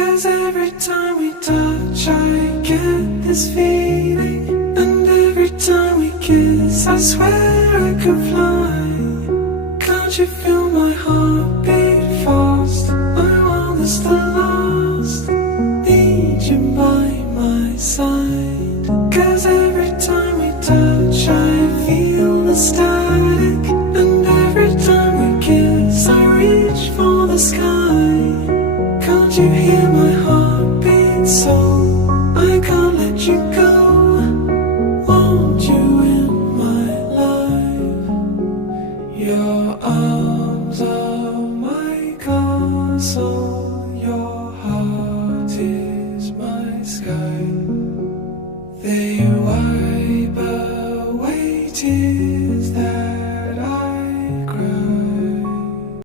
'Cause every time we touch I get this feeling, and every time we kiss I swear I could fly. Can't you feel my heart beat fast? My world is still lost, need you by my side. 'Cause every time we touch I feel the static, and every time we kiss I reach for the sky. Can't you hear my heart beat so